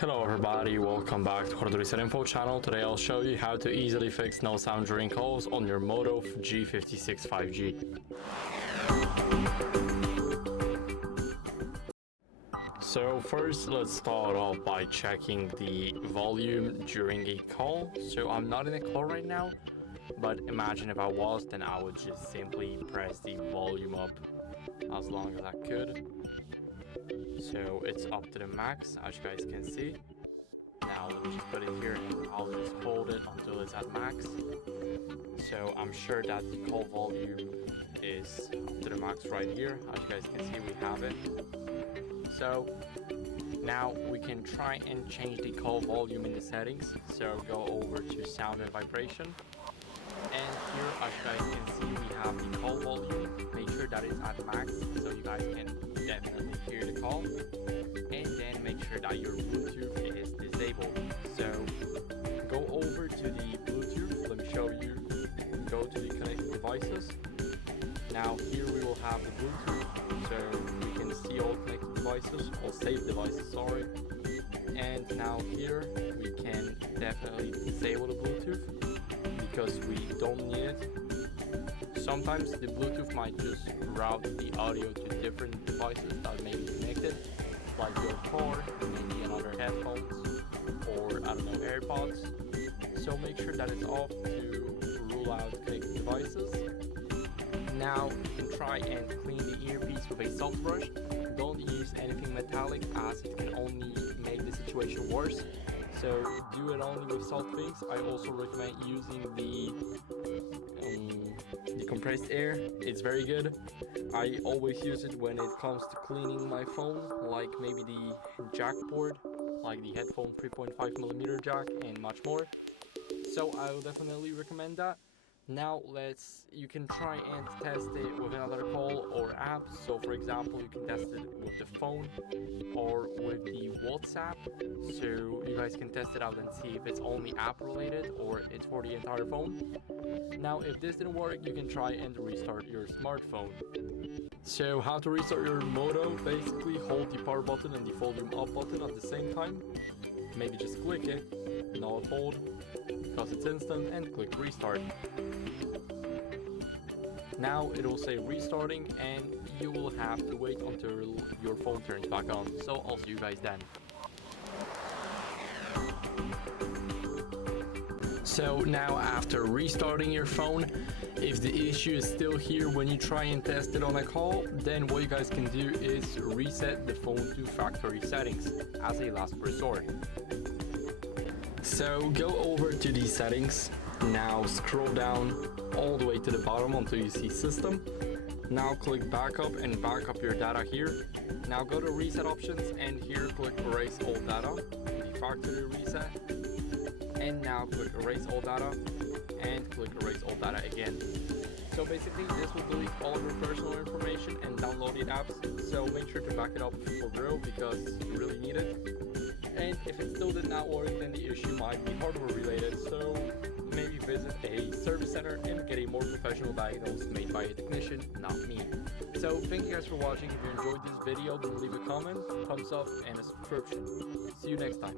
Hello everybody, welcome back to HardReset.Info channel. Today I'll show you how to easily fix no sound during calls on your Moto G56 5G. So first, let's start off by checking the volume during a call. So I'm not in a call right now, but imagine if I was, then I would just simply press the volume up as long as I could. So it's up to the max, as you guys can see. Now let me just put it here and I'll just hold it until it's at max. So I'm sure that the call volume is up to the max right here. As you guys can see, we have it. So now we can try and change the call volume in the settings. So go over to sound and vibration. And here, as you guys can see, we have the call volume. Make sure that it's at max so you guys can definitely hear the call. And then make sure that your Bluetooth is disabled. So go over to the Bluetooth. Let me show you. Go to the connected devices. Now here we will have the Bluetooth. So we can see all connected devices, all saved devices, sorry. And now here we can definitely disable the Bluetooth because we don't need it. Sometimes the Bluetooth might just route the audio to different devices that may be connected, like your car, maybe another headphones, or I don't know, AirPods. So make sure that it's off to rule out connected devices. Now you can try and clean the earpiece with a soft brush. Don't use anything metallic as it can only make the situation worse. So do it only with soft things. I also recommend using the compressed air. It's very good. I always use it when it comes to cleaning my phone, like maybe the jack port, like the headphone 3.5mm jack, and much more. So I will definitely recommend that. Now you can try and test it with another call or app. So for example, you can test it with the phone or with the WhatsApp. So you guys can test it out and see if it's only app related or it's for the entire phone. Now if this didn't work, you can try and restart your smartphone. So how to restart your Moto: basically hold the power button and the volume up button at the same time. Maybe just click it, not hold, because it's instant, and click restart. Now it will say restarting and you will have to wait until your phone turns back on. So I'll see you guys then. So now after restarting your phone, if the issue is still here when you try and test it on a call, then what you guys can do is reset the phone to factory settings as a last resort. So go over to the settings. Now scroll down all the way to the bottom until you see system. Now click backup and back up your data here. Now go to reset options and here click erase all data, the factory reset. And now click erase all data and click erase all data again. So basically this will delete all of your personal information and downloaded apps. So make sure to back it up for real because you really need it. And if it still did not work, then the issue might be hardware related. So maybe visit a service center and get a more professional diagnosis made by a technician, not me. So thank you guys for watching. If you enjoyed this video, then leave a comment, thumbs up, and a subscription. See you next time.